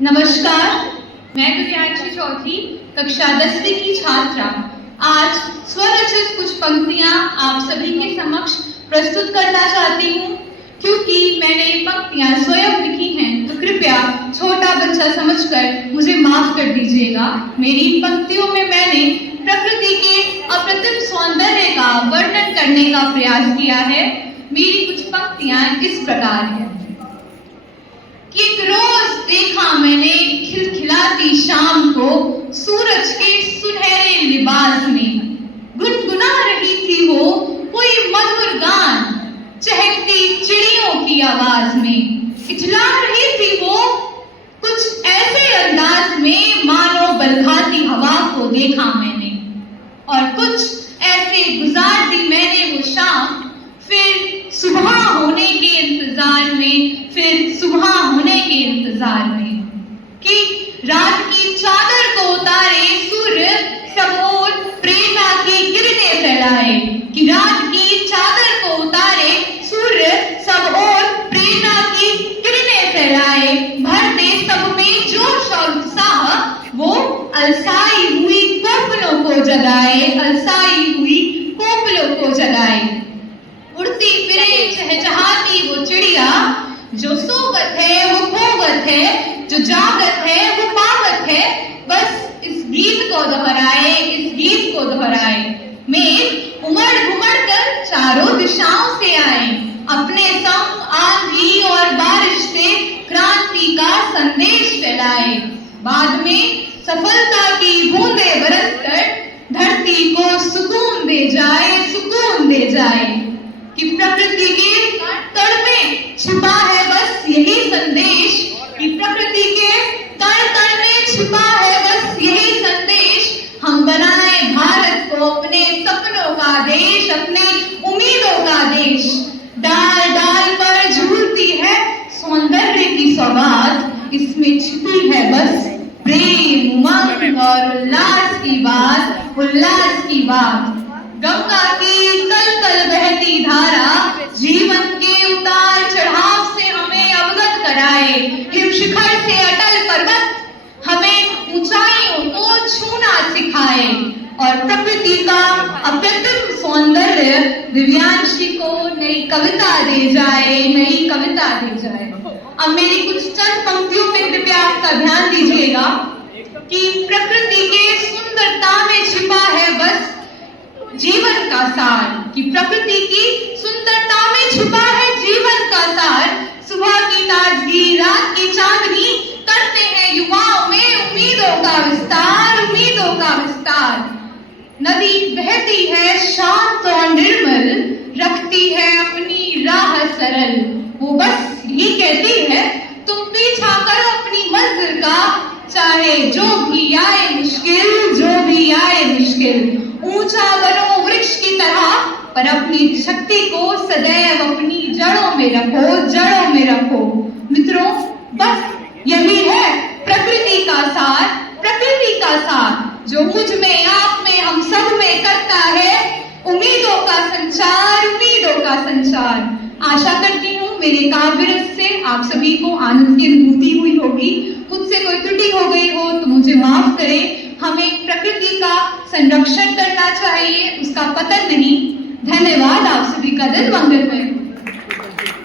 नमस्कार, मैं दिव्यांशी चौधरी कक्षा 10वीं की छात्रा आज स्वरचित कुछ पंक्तियां आप सभी के समक्ष प्रस्तुत करना चाहती हूँ। क्योंकि मैंने ये पंक्तियां स्वयं लिखी हैं तो कृपया छोटा बच्चा समझकर मुझे माफ कर दीजिएगा। मेरी इन पंक्तियों में मैंने प्रकृति के अप्रतिम सौंदर्य का वर्णन करने का प्रयास किया है। मेरी कुछ पंक्तियां इस प्रकार हैं कि एक रोज देखा मैंने खिलखिलाती शाम को सूरज के सुनहरे लिबास में, गुनगुना रही थी वो कोई मधुर गान चहकती चिड़ियों की आवाज में। इचला रही थी वो कुछ ऐसे अंदाज में मानो बलखाती हवा को देखा मैंने, और कुछ ऐसे गुजार दी मैंने वो शाम। फिर सुबह होने के इंतजार में, फिर सुबह होने के इंतजार में कि रात की चादर को उतारे सूर्य सब ओर प्रेरणा की किरणें फैलाए, कि रात की चादर को उतारे सूर्य सब ओर प्रेरणा की किरणें फैलाए, भर दे सब में जोश और उत्साह, वो अलसाई हुई कोपलों को जगाए, अलसाई हुई कोपलों को जगाए। उड़ती फिरे चहचहाती वो चिड़िया, जो सोगत है वो खोगत है, जो जागत है वो पागत है, बस इस गीत को दोहराए, इस गीत को दोहराए। मेघ उमड़ घुमड़ कर चारों दिशाओं से आए, अपने संग आंधी और बारिश से क्रांति का संदेश फैलाए। बाद में सफलता की बूंदें बरसकर धरती को सुकून दे जाए, सुकून दे जाए, कि प्रकृति के कण में छिपा है बस यही संदेश, कि प्रकृति के कण में छिपा है बस यही संदेश। हम बनाए भारत को अपने सपनों का देश, अपने उम्मीदों का देश। डाल डाल पर झूलती है सौंदर्य की सौगात, इसमें छिपी है बस प्रेम, उमंग और उल्लास की बात, उल्लास की बात। गंगा की कल कल बहती धारा जीवन के उतार चढ़ाव से हमें अवगत कराए, हिम शिखर से अटल पर्वत हमें ऊंचाइयों को छूना सिखाए, और प्रकृति का अप्रतिम सौंदर्य दिव्यांशी को नई कविता दे जाए, नई कविता दे जाए। अब मेरी कुछ चंद पंक्तियों में कृपया आपका ध्यान दीजिएगा कि प्रकृति के सुंदरता में छिपा है बस जीवन का सार, कि प्रकृति की सुंदरता में छिपा है जीवन का सार। सुबह की ताजगी, रात की चांदनी करते हैं युवाओं में उम्मीदों का विस्तार, उम्मीदों का विस्तार। नदी बहती है शांत और निर्मल, रखती है अपनी राह सरल, वो बस ये कहती है तुम पीछा करो अपनी मंजिल का, चाहे जो भी आए मुश्किल, जो भी आए मुश्किल। ऊंचा बनो वृक्ष की तरह, पर अपनी शक्ति को सदैव अपनी जड़ों में रखो, जड़ों में रखो। मित्रों, बस यही है प्रकृति का सार, प्रकृति का सार, जो मुझ में, आप में, हम सब में करता है उम्मीदों का संचार, उम्मीदों का संचार। आशा करती हूँ मेरे काव्य रस से आप सभी को आनंद की अनुभूति हुई होगी। मुझसे कोई त्रुटि हो गई हो तो मुझे माफ करें। हमें प्रकृति का संरक्षण करना चाहिए, उसका पतन नहीं। धन्यवाद, आप सभी का दिन मंगलमय।